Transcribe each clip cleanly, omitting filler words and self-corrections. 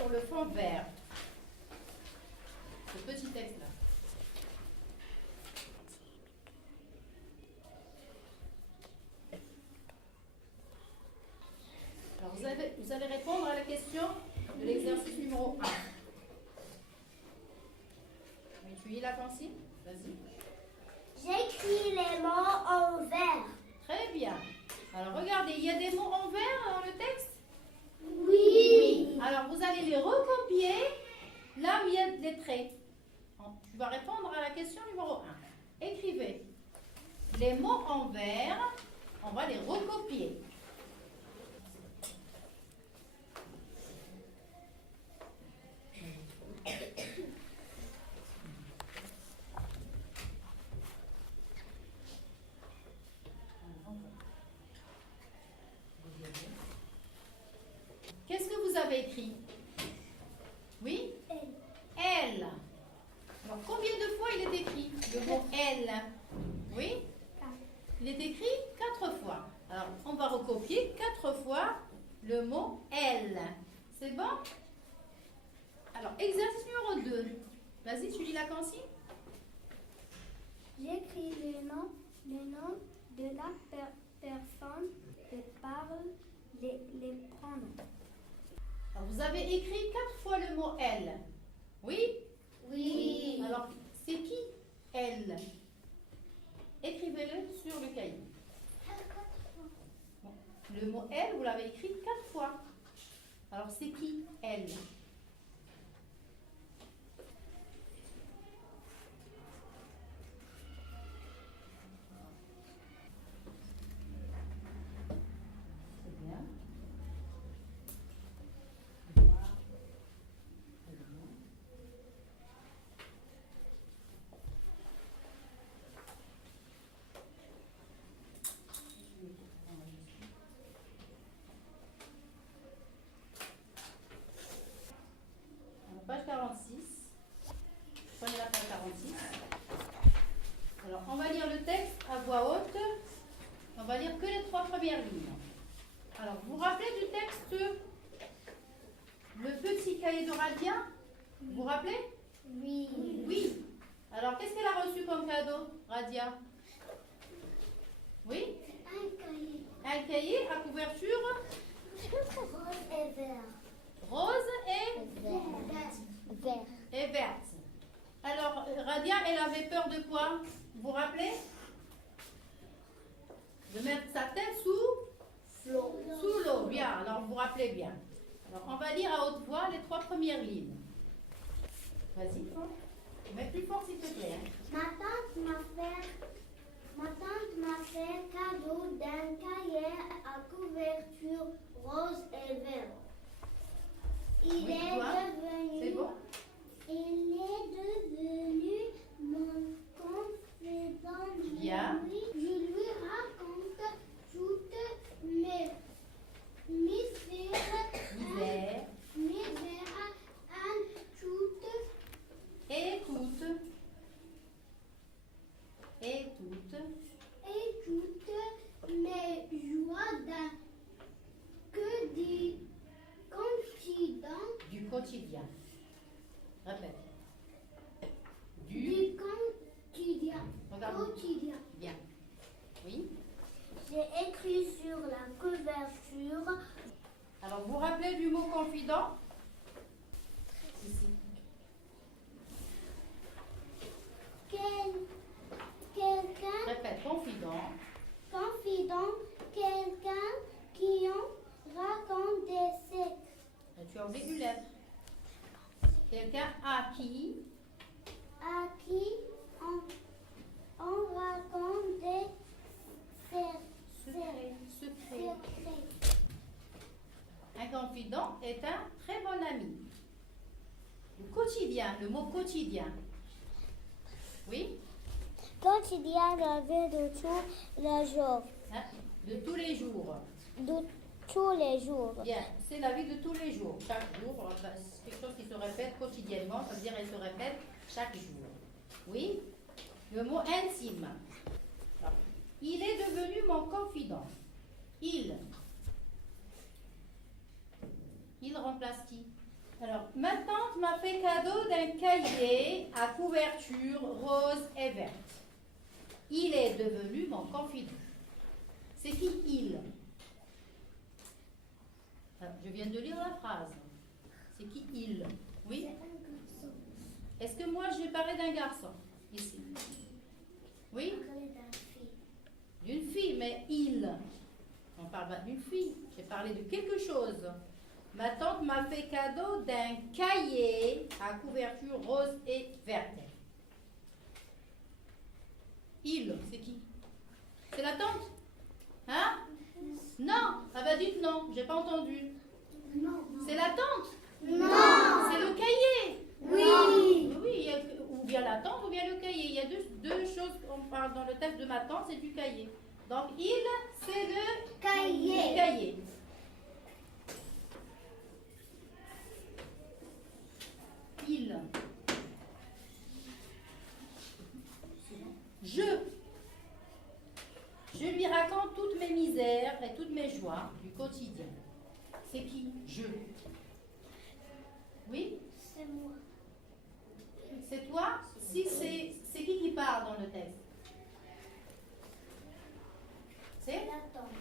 sur le fond vert. Ce petit texte-là. Alors, vous allez répondre à la question de l'exercice numéro 1. Tu y la consigne? Vas-y. J'écris les mots en vert. Très bien. Alors, regardez, il y a des mots en vert dans le texte? Oui. Alors, vous allez les recopier là où il y a les traits. Tu vas répondre à la question numéro 1. Écrivez les mots en vert. On va les recopier. Qu'est-ce que vous avez écrit? Oui? Elle. Alors, combien de fois il est écrit le mot elle? Oui? Il est écrit 4 fois. Alors, on va recopier 4 fois le mot elle. C'est bon? Alors, exercice numéro 2. Vas-y, tu lis la consigne. J'écris le nom de la personne et parle les pronoms. Alors, vous avez écrit 4 fois le mot elle. Oui? Oui. Alors, c'est qui elle? Écrivez-le sur le cahier. Bon, le mot elle, vous l'avez écrit 4 fois. Alors, c'est qui elle? C'est bien. Page 46. Prenez la page 46. Alors, on va lire le texte à voix haute. On va lire que les 3 premières lignes. Alors, vous vous rappelez du texte Le petit cahier de Radia? Vous vous rappelez? Oui. Oui. Alors, qu'est-ce qu'elle a reçu comme cadeau, Radia? Oui? Un cahier. Un cahier à couverture Rose et vert. rose et Vert. verte. Alors, Radia, elle avait peur de quoi? Vous vous rappelez? De mettre sa tête sous l'eau. Bien, alors vous vous rappelez bien. Alors, on va lire à haute voix les 3 premières lignes. Vas-y, mets plus fort s'il te plaît. Ma tante m'a fait cadeau d'un cahier à couverture rose et vert. Oui, toi, c'est bon? Il est devenu mon confident. Bien. Je lui raconte toutes mes misères, et toutes mes joies que des confidents. du quotidien. Répète. Du quotidien. Regarde. Bien. Oui. J'ai écrit sur la couverture. Alors, vous vous rappelez du mot confident? Ici. Quelqu'un Répète, confident. confident, quelqu'un qui en raconte des secrets. Et tu as oublié une lettre. Quelqu'un à qui on raconte des secret. secrets. Un confident est un très bon ami. Le quotidien, le mot quotidien. Oui? Quotidien, la vie de tous les jours. Hein? De tous les jours. De tous les jours. Bien, c'est la vie de tous les jours. Chaque jour, c'est quelque chose qui se répète quotidiennement, ça veut dire qu'elle se répète chaque jour. Oui? Le mot intime. Alors, il est devenu mon confident. Il remplace qui? Alors, ma tante m'a fait cadeau d'un cahier à couverture rose et verte. Il est devenu mon confident. C'est qui il? Alors, je viens de lire la phrase. C'est qui il? Oui? Est-ce que moi je vais parler d'un garçon ici? Oui? D'une fille, mais il. On parle pas d'une fille. J'ai parlé de quelque chose. Ma tante m'a fait cadeau d'un cahier à couverture rose et verte. Il, c'est qui? C'est la tante? Hein? Non, ça va dire non, j'ai pas entendu. Non. C'est la tante? Non. C'est le cahier? Oui. Oui, il y a, ou bien la tante ou bien le cahier. Il y a deux choses qu'on parle dans le texte de ma tante, c'est du cahier. Donc il, c'est le Cahier. cahier. Il. Je lui raconte toutes mes misères et toutes mes joies du quotidien. C'est qui? Je. Oui? C'est moi. C'est toi? Si c'est qui parle dans le texte? C'est? La tante.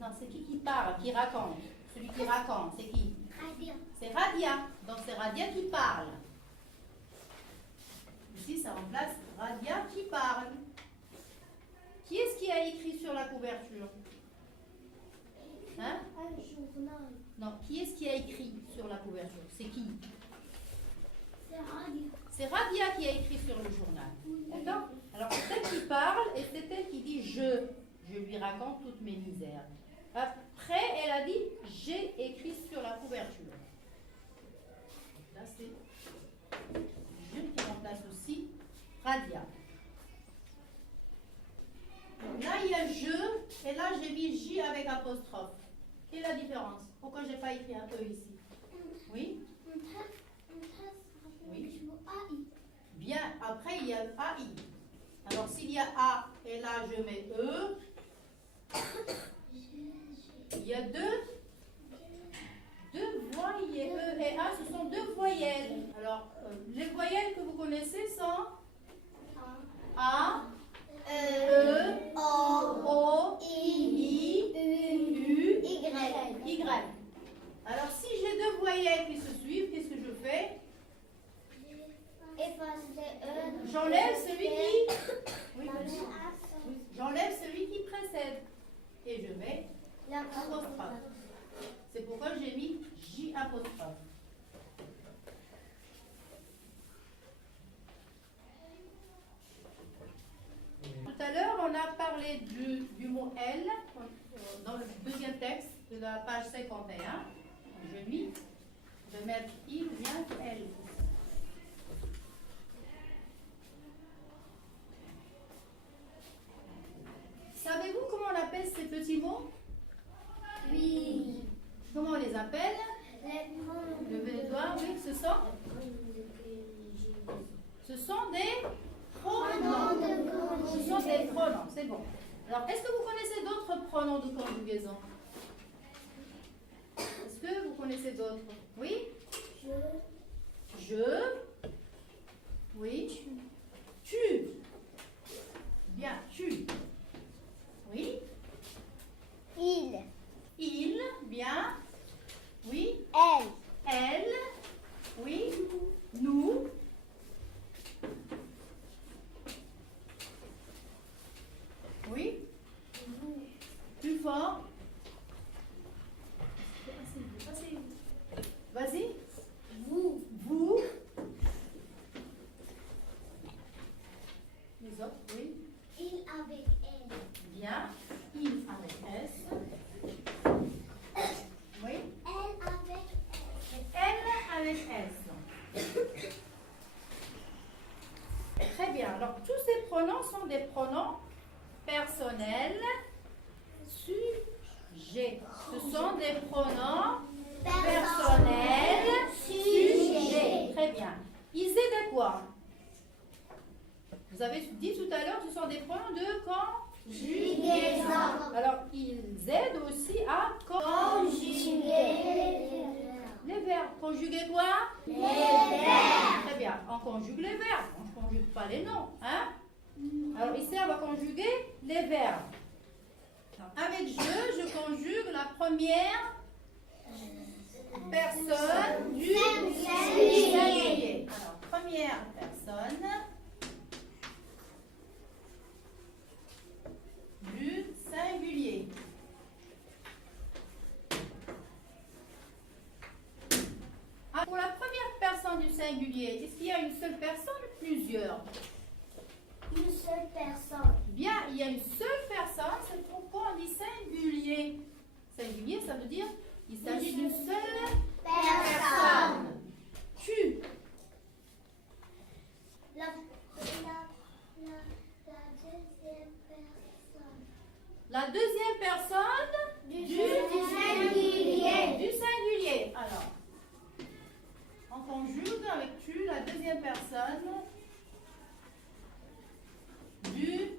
Non, c'est qui parle, qui raconte? Celui qui raconte, c'est qui? Radia. C'est Radia. Donc c'est Radia qui parle. Ici, ça remplace Radia qui parle. Qui est-ce qui a écrit sur la couverture? Hein? Un journal. Non, qui est-ce qui a écrit sur la couverture? C'est qui? C'est Radia. C'est Radia qui a écrit sur le journal. D'accord? Alors c'est elle qui parle et c'est elle qui dit je. Je lui raconte toutes mes misères. Après, elle a dit j'ai écrit sur la couverture. Là, c'est je qui remplace aussi Radia. Donc là, il y a je et là, j'ai mis J avec apostrophe. Quelle est la différence? Pourquoi je n'ai pas écrit un E ici? Oui? Oui. Bien, après, il y a AI. Alors, s'il y a A et là, je mets E, il y a deux voyelles. E et A, ce sont deux voyelles. Alors, les voyelles que vous connaissez sont A, E, O, I, U, Y. Alors, si j'ai deux voyelles qui se suivent, qu'est-ce que je fais? J'enlève celui qui... Oui, j'enlève celui qui précède. Et je mets apostrophe. C'est pourquoi j'ai mis J apostrophe. Tout à l'heure, on a parlé du mot elle dans le deuxième texte de la page 51. Je vais mettre il ou bien elle. Savez-vous comment on appelle ces petits mots? Oui. Comment on les appelle? Levez les doigts, oui, ce sont des pronoms. Ce sont des pronoms, c'est bon. Alors, est-ce que vous connaissez d'autres pronoms de conjugaison? Est-ce que vous connaissez d'autres? Oui? Je. Oui? Tu. Bien, tu. Oui? Il, bien. Oui? Elle. Oui? Nous. Oui? Plus fort. Vas-y. Vous. Les autres, oui. Il avec elle. Bien. Il avec S. Oui. Elle avec S. Très bien. Alors, tous ces pronoms sont des pronoms personnels sujets. Ce sont des pronoms personnels sujets. Très bien. Ils aident à quoi? Vous avez dit tout à l'heure, ce sont des pronoms de conjugaison. Alors, ils aident aussi à conjuguer Les verbes. Conjuguer quoi? Les verbes. Très bien. On conjugue les verbes. On ne conjugue pas les noms. Hein? Alors ici, on va conjuguer les verbes. Alors, avec je conjugue la première personne du singulier. Alors, première personne du singulier. Ah, pour la première personne du singulier, est-ce qu'il y a une seule personne ou plusieurs? Une seule personne. Bien, il y a une seule personne, c'est pourquoi on dit singulier. Singulier, ça veut dire qu'il s'agit d'une seule personne. Tu. La deuxième personne. La deuxième personne Du singulier. Du singulier. Alors, on conjugue avec tu la deuxième personne du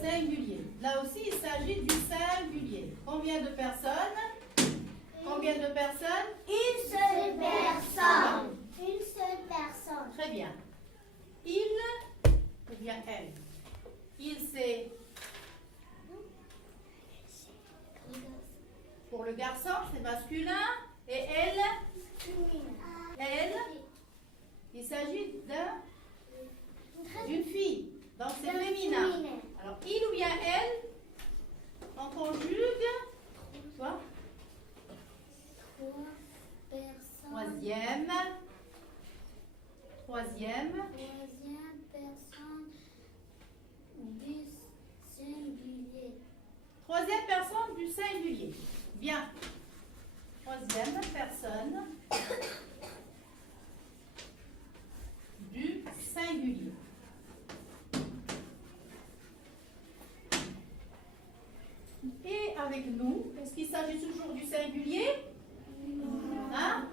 singulier. Là aussi, il s'agit du singulier. Combien de personnes? Combien de personnes? Une seule personne. Une seule personne. Très bien. Il ou bien elle? Il, c'est pour le garçon, c'est masculin. Et elle? Elle, il s'agit d'une fille. Donc c'est féminin. Alors il ou bien elle, on conjugue. Quoi? Trois personnes. Troisième. Troisième personne du singulier. Troisième personne du singulier. Bien. Troisième personne du singulier. Et avec nous, est-ce qu'il s'agit toujours du singulier? Hein?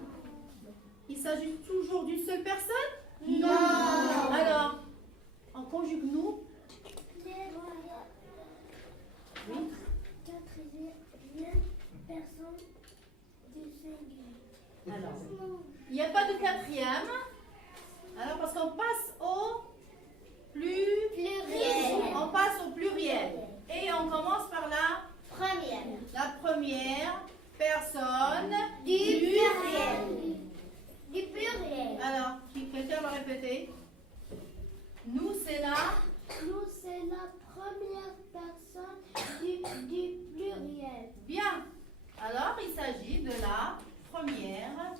Il s'agit toujours d'une seule personne? Non. Alors, on conjugue nous. Oui. Quatrième personne du singulier. Alors, il n'y a pas de quatrième. Alors, parce qu'on passe au Pluriel. on passe au pluriel. Et on commence par la première personne Du pluriel. Du pluriel. Alors, quelqu'un va répéter. Nous, c'est la Nous, c'est la première personne du pluriel. Bien. Alors, il s'agit de la première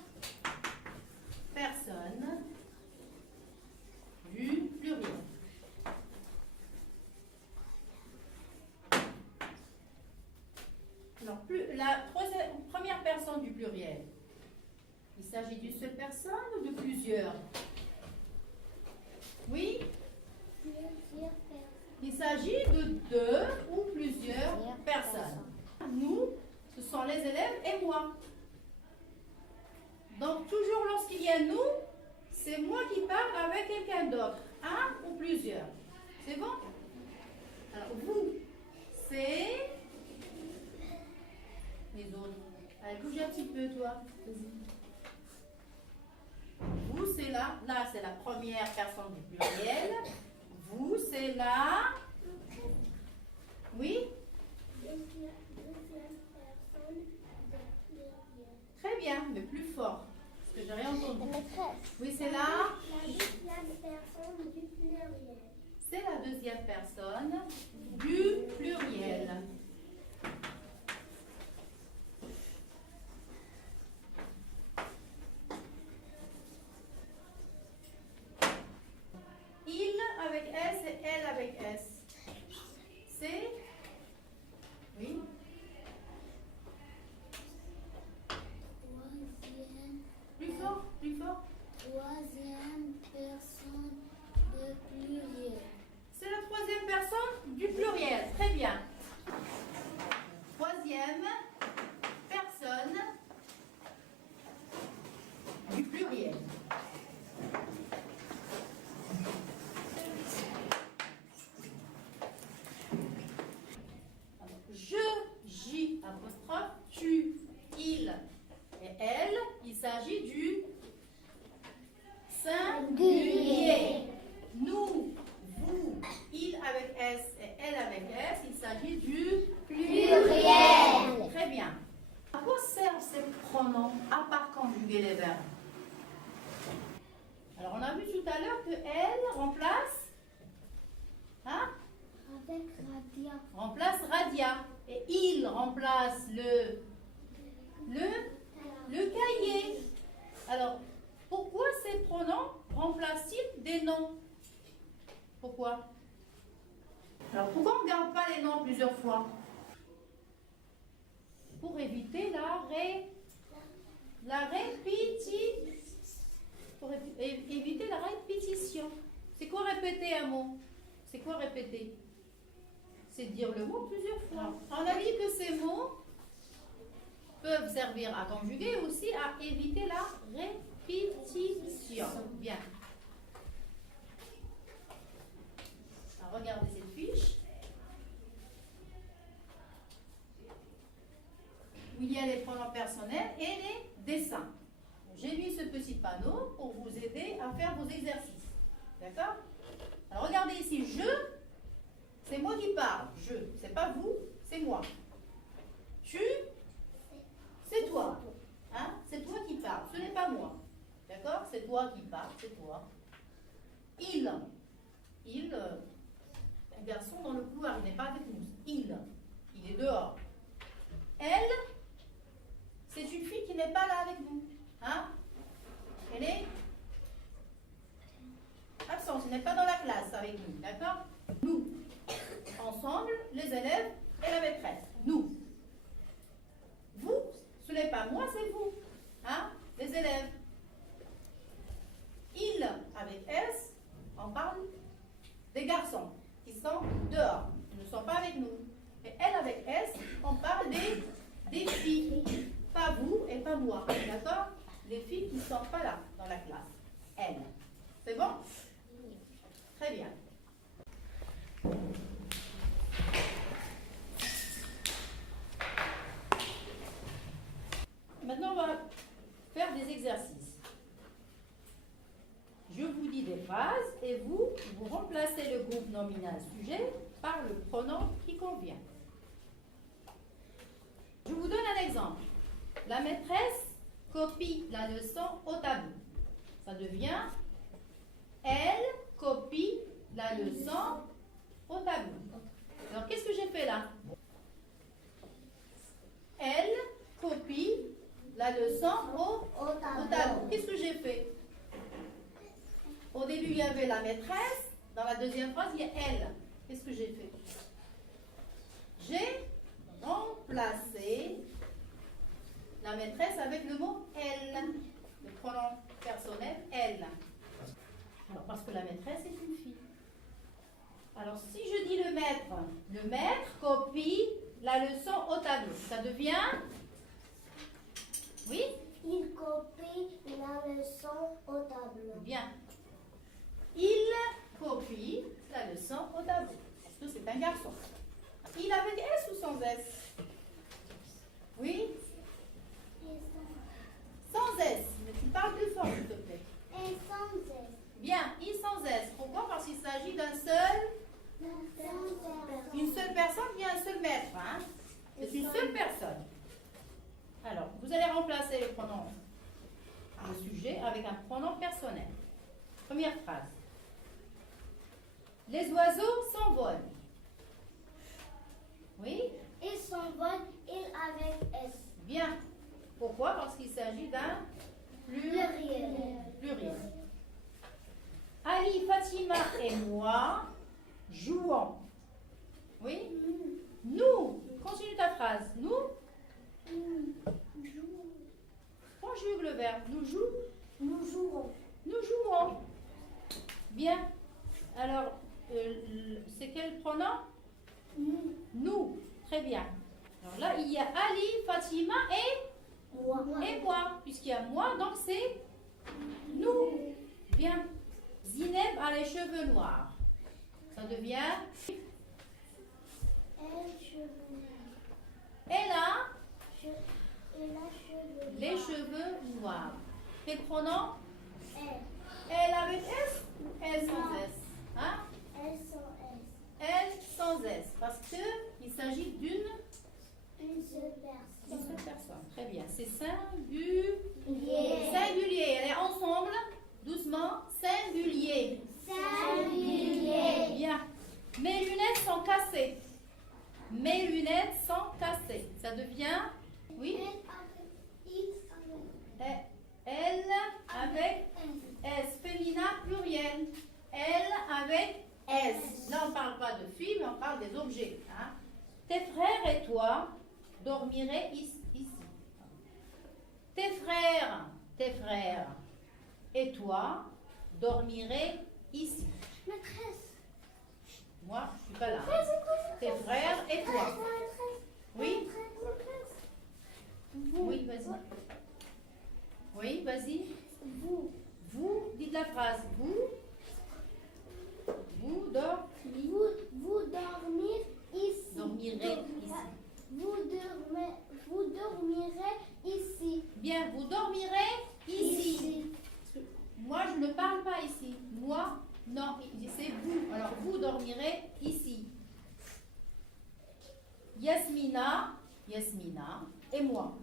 personne du pluriel. Alors, la première personne du pluriel, il s'agit d'une seule personne ou de plusieurs? Oui? Plusieurs personnes. Il s'agit de deux ou plusieurs personnes. Nous, ce sont les élèves et moi. Donc, toujours lorsqu'il y a nous, c'est moi qui parle avec quelqu'un d'autre. Un ou plusieurs. C'est bon? Alors, vous, c'est les autres. Allez, bouge un petit peu, toi. Vas-y. Vous, c'est là c'est la première personne du pluriel. Vous, c'est la... Oui? Deuxième personne du pluriel. Très bien, mais plus fort. Parce que j'ai rien entendu. Maîtresse. Oui, c'est là. La deuxième personne du pluriel. C'est la deuxième personne du pluriel. Il avec S et elle avec S. C'est... Oui. Plus fort, plus fort. Troisième personne de pluriel. C'est la troisième personne du pluriel. Très bien. Troisième personne du pluriel. Alors, je, J, apostrophe, tu, il et elle. du singulier. Nous, vous, il avec S et elle avec S, il s'agit du pluriel. Très bien. À quoi servent ces pronoms à part conjuguer les verbes? Alors, on a vu tout à l'heure que elle remplace, Avec radia. remplace radia. Et il remplace le cahier. Alors, pourquoi ces pronoms remplacent-ils des noms? Pourquoi? Alors, pourquoi on ne garde pas les noms plusieurs fois? Pour éviter éviter la répétition. C'est quoi répéter un mot? C'est quoi répéter? C'est dire le mot plusieurs fois. On a dit que ces mots peuvent servir à conjuguer et aussi à éviter la répétition. Bien. Alors, regardez cette fiche. Où il y a les pronoms personnels et les dessins. J'ai mis ce petit panneau pour vous aider à faire vos exercices. D'accord? Alors regardez ici, je, c'est moi qui parle. Je, c'est pas vous, c'est moi. Tu, c'est toi. Hein? C'est toi qui parles, ce n'est pas moi. D'accord? C'est toi qui parles, c'est toi. Il, un garçon dans le couloir, il n'est pas avec nous. Il est dehors. Elle, c'est une fille qui n'est pas là avec nous. Hein? Elle est absente, elle n'est pas dans la classe avec nous. D'accord? Nous, ensemble, les élèves et la maîtresse. Nous. Vous, ce n'est pas moi, c'est vous. Hein? Les élèves. Il, avec S, on parle des garçons qui sont dehors. Ils ne sont pas avec nous. Et elle, avec S, on parle des filles. Pas vous et pas moi. D'accord? Les filles qui ne sont pas là dans la classe. Elles. C'est bon? Très bien. Maintenant, on va faire des exercices. Je vous dis des phrases et vous remplacez le groupe nominal sujet par le pronom qui convient. Je vous donne un exemple. La maîtresse copie la leçon au tableau. Ça devient elle copie la leçon au tableau. Alors, qu'est-ce que j'ai fait là? Elle copie la leçon au tableau. Qu'est-ce que j'ai fait? Au début, il y avait la maîtresse. Dans la deuxième phrase, il y a elle. Qu'est-ce que j'ai fait? J'ai remplacé la maîtresse avec le mot elle. Le pronom personnel elle. Alors, parce que la maîtresse est une fille. Alors, si je dis le maître copie la leçon au tableau. Ça devient? Oui? Il copie la leçon au tableau. Bien. Il copie la leçon au tableau. Parce que c'est un garçon. Il avec S ou sans S? Oui? Sans S. Mais tu parles plus fort, s'il te plaît. Et sans S. Bien, il sans S. Pourquoi? Parce qu'il s'agit d'une seule personne qui a un seul maître. Hein? C'est une seule personne. Alors, vous allez remplacer le pronom, le sujet, avec un pronom personnel. Première phrase. Les oiseaux s'envolent. Oui? Ils s'envolent, il avec S. Bien. Pourquoi? Parce qu'il s'agit d'un pluriel. Ali, Fatima et moi jouons. Oui? Nous. Continue ta phrase. Nous. Conjugue le verbe. Nous jouons. Nous jouons. Bien. Alors, c'est quel pronom? Nous. Très bien. Alors là, il y a Ali, Fatima et moi. Puisqu'il y a moi, donc c'est nous. Bien. Zineb a les cheveux noirs. Ça devient? Elle a les cheveux noirs. Quel pronom? Elle. Elle avec S? Elle sans S. Hein? Elle sans S. Elle sans S. Parce qu'il s'agit d'une Une seule personne. personne. Très bien. C'est singulier. Lié. Singulier. Allez, ensemble. Doucement. Singulier. Singulier. Bien. Mes lunettes sont cassées. Mes lunettes sont cassées. Ça devient, oui, elle avec S. Féminin pluriel. Elle avec S. Là, on ne parle pas de filles, mais on parle des objets. Hein. Tes frères et toi dormiraient ici. Tes frères et toi dormiraient ici. Maîtresse. Moi, je ne suis pas là. Tes frères et toi. Oui? Oui, vas-y. Oui, vas-y. Vous. Vous, dites la phrase. Vous dormirez Vous dormir ici. ici. Vous dormirez ici. Bien, vous dormirez ici. Moi, je ne parle pas ici. Moi, non, c'est vous. Alors, vous dormirez ici. Yasmina et moi.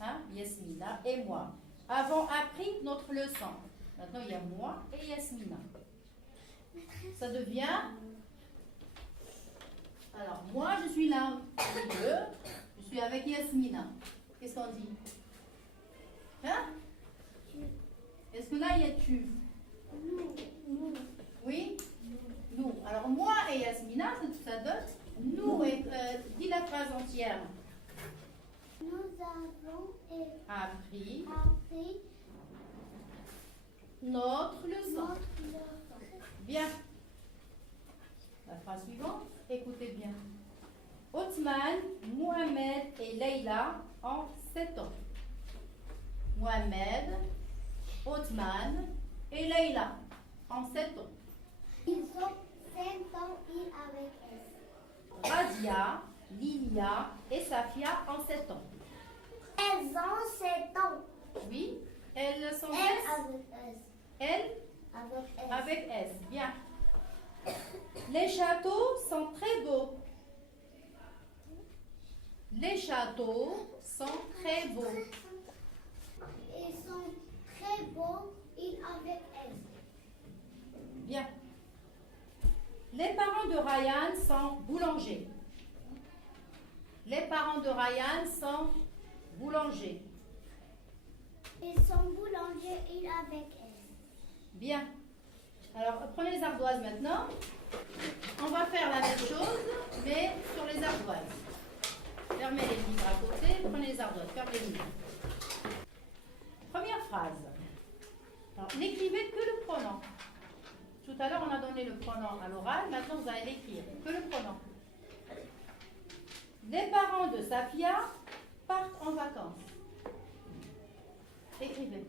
Hein? Yasmina et moi avons appris notre leçon. Maintenant, il y a moi et Yasmina. Ça devient... Alors, moi, je suis là. Je suis avec Yasmina. Qu'est-ce qu'on dit? Hein? Est-ce que là, il y a tu? Nous. Oui? Nous. Alors, moi et Yasmina, ça donne nous. Et, dis la phrase entière. Nous avons Appris appris notre leçon. notre leçon. Bien. La phrase suivante, écoutez bien. Othman, Mohamed et Leïla ont 7 ans. Mohamed, Othman et Leïla ont 7 ans. Ils ont 5 ans, ils avec S. Radia, Lilia et Safia ont 7 ans. Elles ont 7 ans. Oui, elles sont Elles S. avec S. Elles Avec S. avec S. Bien. Les châteaux sont très beaux. Les châteaux sont très beaux. Ils sont très beaux, ils avec S. Bien. Les parents de Ryan sont boulangers. Les parents de Ryan sont boulangers. Ils sont boulangers, ils avec S. Bien. Alors, prenez les ardoises maintenant. On va faire la même chose, mais sur les ardoises. Fermez les livres à côté, prenez les ardoises, fermez les livres. Première phrase. Alors, n'écrivez que le pronom. Tout à l'heure, on a donné le pronom à l'oral, maintenant vous allez l'écrire. Que le pronom. Les parents de Safia partent en vacances. Écrivez.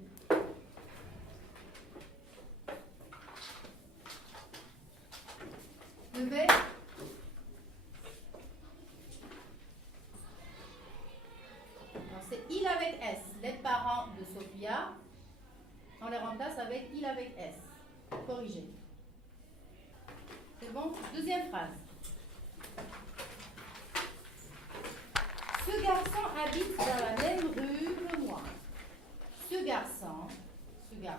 Levez. C'est il avec S. Les parents de Sophia, on les remplace avec il avec S. Corrigé. C'est bon? Deuxième phrase. Ce garçon habite dans la même rue que moi. Ce garçon hein,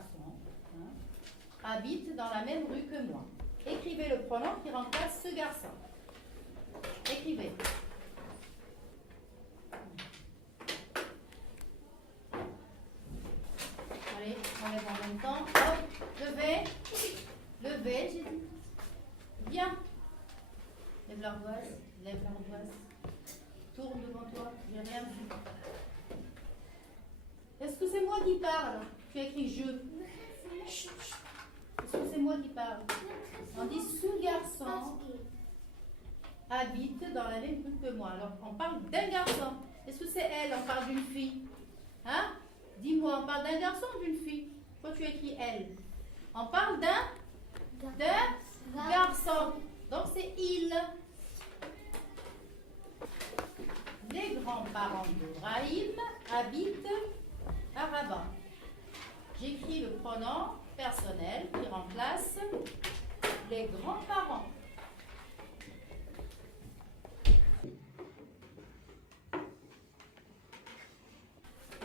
habite dans la même rue que moi. Écrivez le pronom qui remplace ce garçon. Écrivez. Allez, on lève en même temps. Hop, levez. Levez, j'ai dit. Bien. Lève l'ardoise. Lève l'ardoise. Tourne devant toi. J'ai rien vu. Est-ce que c'est moi qui parle? Tu as écrit je. Est-ce que c'est moi qui parle? On dit ce garçon habite dans la même rue que moi. Alors, on parle d'un garçon. Est-ce que c'est elle? On parle d'une fille. Hein? Dis-moi, on parle d'un garçon ou d'une fille? Pourquoi tu écris elle? On parle d'un garçon. Donc, c'est il. Les grands-parents d'Ibrahim habitent à Rabat. pronom personnel qui remplace les grands-parents.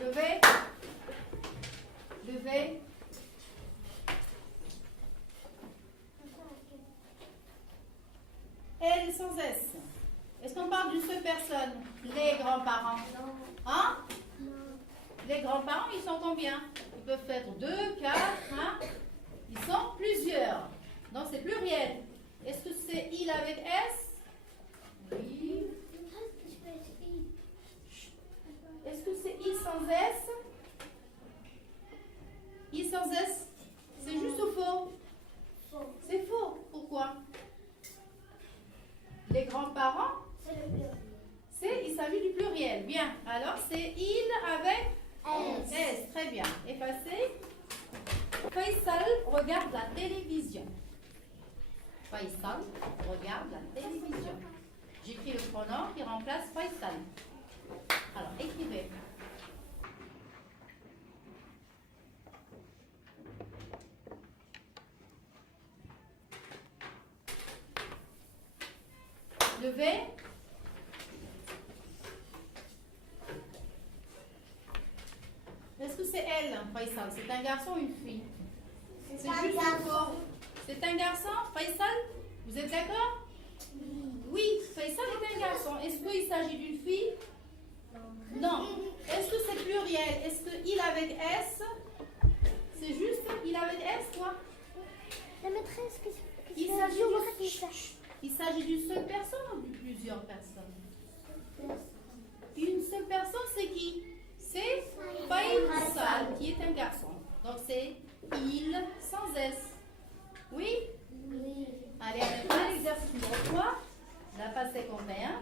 Levez. Levez. Elle sans S. Est-ce qu'on parle d'une seule personne? Les grands-parents. Hein? Les grands-parents, ils sont combien? Ils peuvent être 2, 4, hein? Ils sont plusieurs. Donc c'est pluriel. Est-ce que c'est il avec S? Oui. Est-ce que c'est il sans S? Il sans S, c'est juste ou faux? C'est faux. Pourquoi? Les grands-parents, il s'agit du pluriel. Bien. Alors, c'est il avec S. Très bien. Effacez. Faisal regarde la télévision. Faisal regarde la télévision. J'écris le pronom qui remplace Faisal. Alors, écrivez. Levez. Est-ce que c'est elle, Faisal? C'est un garçon ou une fille? C'est juste un faux. C'est un garçon, Faisal? Vous êtes d'accord? Oui, Faisal est un garçon. Est-ce qu'il s'agit d'une fille? Non. Est-ce que c'est pluriel? Est-ce que il avec S? C'est juste il avec S, quoi? La maîtresse, Il s'agit d'une seule personne ou de plusieurs personnes? Une seule personne, c'est qui? C'est Faisal, qui est un garçon. Donc c'est il sans S. Oui? Oui. Allez, maintenant, l'exercice numéro 3, la page 51.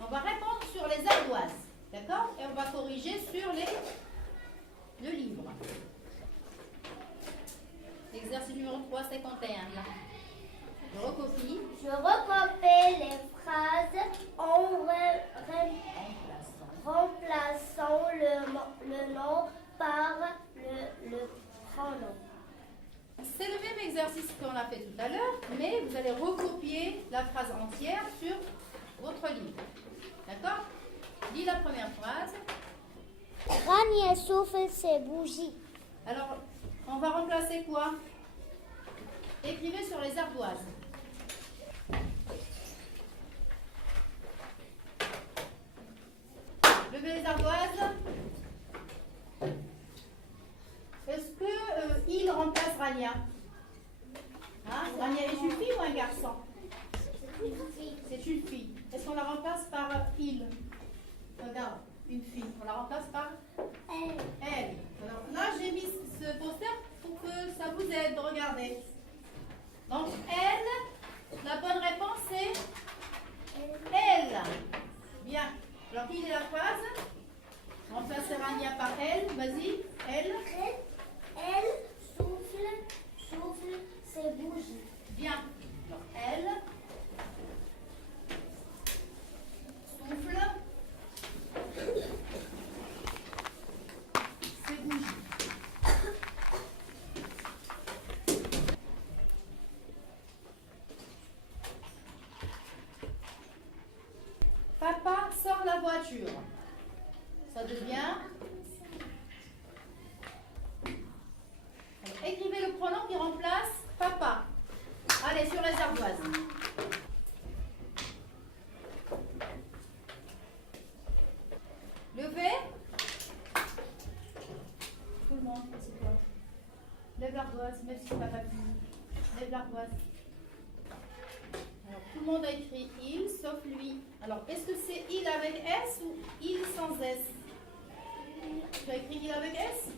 On va répondre sur les ardoises. D'accord? Et on va corriger sur le livre. Exercice numéro 3, 51. Là. Je recopie. Je recopie les phrases en remplaçant le nom par le pronom. C'est le même exercice qu'on a fait tout à l'heure, mais vous allez recopier la phrase entière sur votre livre. D'accord? Lis la première phrase. Rania souffle ses bougies. Alors, on va remplacer quoi? Écrivez sur les ardoises. Levez les ardoises. Est-ce que il remplace Rania? Hein? Rania est une fille ou un garçon? C'est une fille. Est-ce qu'on la remplace par il? Regarde, une fille. On la remplace par elle. Alors là, j'ai mis ce poster pour que ça vous aide. Regardez. Donc, elle, la bonne réponse c'est elle. Bien. Alors, qui est la phrase? Remplacer Rania par elle. Vas-y. Elle. Elle souffle ses bougies. Bien. Alors, elle souffle ses bougies. Papa sort la voiture. Ça devient. Alors, écrivez le pronom qui remplace papa. Allez, sur les ardoises. Levez. Tout le monde, c'est quoi? Lève l'ardoise, même si tu n'as pas fini. Lève l'ardoise. Alors, tout le monde a écrit il, sauf lui. Alors, est-ce que c'est il avec S ou il sans S? Tu as écrit il avec S?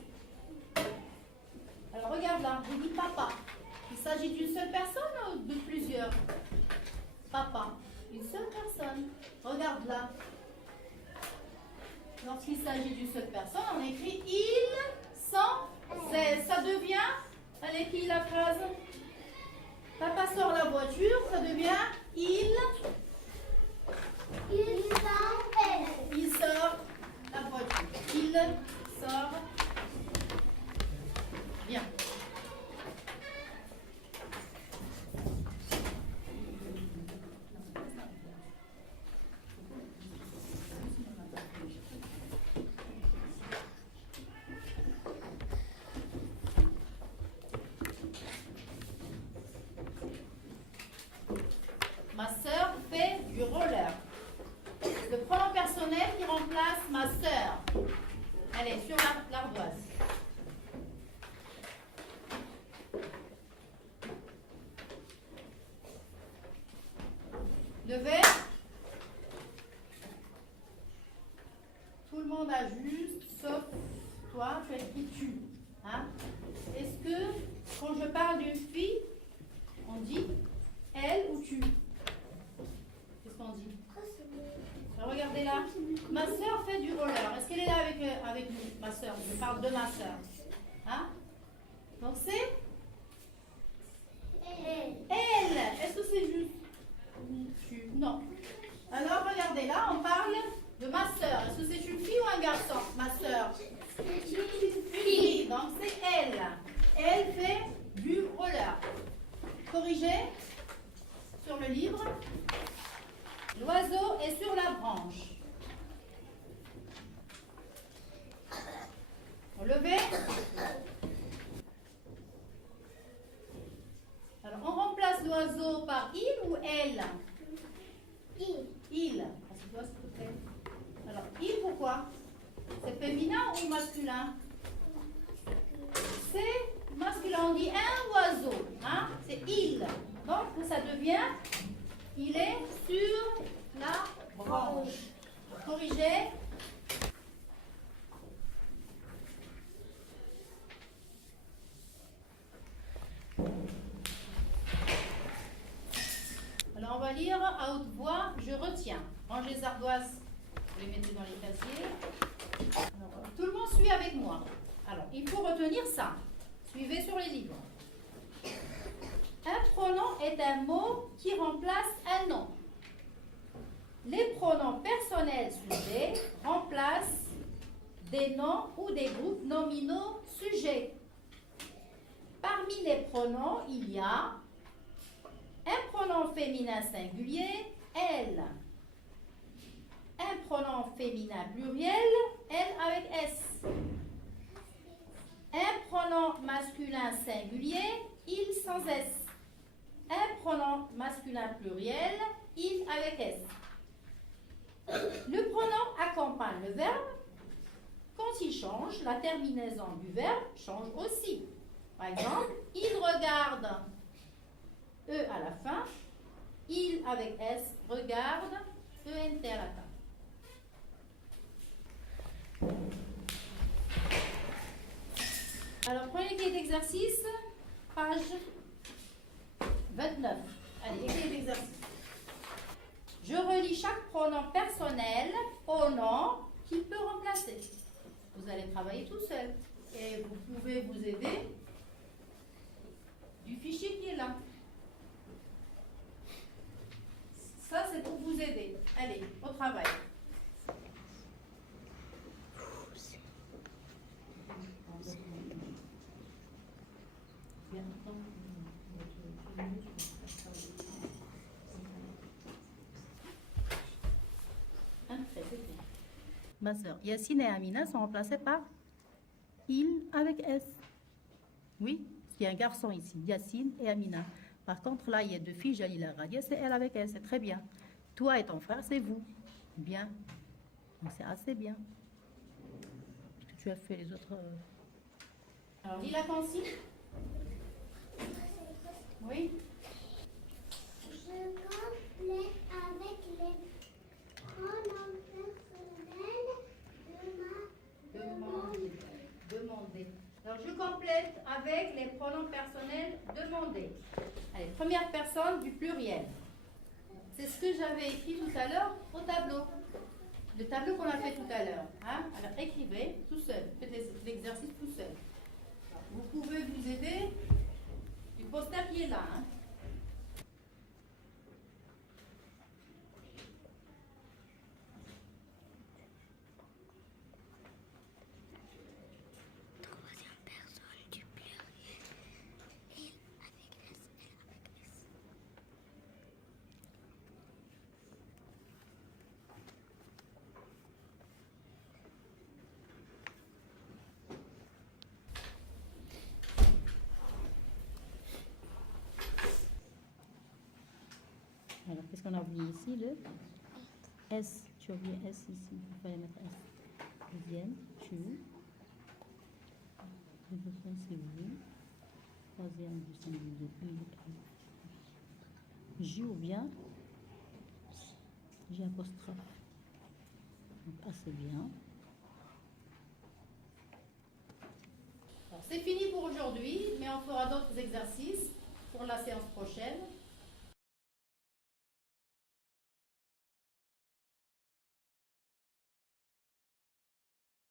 Alors, regarde là, j'ai dit papa. Il s'agit d'une seule personne ou de plusieurs? Papa. Une seule personne. Regarde là. Lorsqu'il s'agit d'une seule personne, on écrit il sans S. Ça devient, allez, qui la phrase? Papa sort la voiture, ça devient il sort la voiture. Il sort Levez. Tout le monde a juste, sauf toi, tu as écrit tu. Hein? Est-ce que quand je parle d'une fille, on dit elle ou tu? Qu'est-ce qu'on dit? Alors, regardez là. Ma soeur fait du roller. Est-ce qu'elle est là avec nous, ma soeur? Je parle de ma soeur. Hein? Donc c'est elle. Est-ce que c'est juste? Tu? Non. Alors regardez là, on parle de ma soeur. Est-ce que c'est une fille ou un garçon? Ma soeur. Une fille. Donc c'est elle. Elle fait du roller. Corrigez sur le livre. L'oiseau est sur la branche. Levez. Alors, on remplace l'oiseau par il ou elle? Il. Assieds-toi, s'il te plaît. Alors, il, pourquoi? C'est féminin ou masculin? C'est masculin. On dit un oiseau. Hein? C'est il. Donc, ça devient il est sur la branche. Corrigez. Alors, on va lire à haute voix. Je retiens. Rangez les ardoises. Vous les mettez dans les casiers. Alors, tout le monde suit avec moi. Alors, il faut retenir ça. Suivez sur les livres. Un pronom est un mot qui remplace un nom. Les pronoms personnels sujets remplacent des noms ou des groupes nominaux sujets. Parmi les pronoms, il y a un pronom féminin singulier, elle. Un pronom féminin pluriel, elle avec S. Un pronom masculin singulier, il sans S. Un pronom masculin pluriel, il avec S. Le pronom accompagne le verbe. Quand il change, la terminaison du verbe change aussi. Par exemple, il regarde, E à la fin. Il avec S regarde, ENT à la fin. Alors, prenez les cahiers d'exercice, page 29. Allez, les cahiers d'exercice. Je relis chaque pronom personnel au nom qu'il peut remplacer. Vous allez travailler tout seul. Et vous pouvez vous aider du fichier qui est là. Ça, c'est pour vous aider. Allez, au travail. Ma soeur Yacine et Amina sont remplacées par il avec S. Oui, il y a un garçon ici, Yacine et Amina. Par contre, là, il y a deux filles, Jalila Radia, c'est elle avec S, c'est très bien. Toi et ton frère, c'est vous. Bien. Donc, c'est assez bien. Tu as fait les autres... Alors, lis la consigne. Oui. Je complète avec les pronoms personnels Demander. Alors, je complète avec les pronoms personnels demandés. Allez, première personne du pluriel. C'est ce que j'avais écrit tout à l'heure au tableau. Le tableau qu'on a fait tout à l'heure. Hein? Alors, écrivez tout seul. Faites l'exercice tout seul. Vous pouvez vous aider du poster qui est là. Hein? Alors, qu'est-ce qu'on a oublié ici? Le S. Tu as oublié S ici. Il fallait mettre S. Deuxième, tu. Le deuxième, c'est vous. Troisième, du singulier, il. J ou bien J'ai apostrophe. Donc, assez bien. C'est fini pour aujourd'hui, mais on fera d'autres exercices pour la séance prochaine.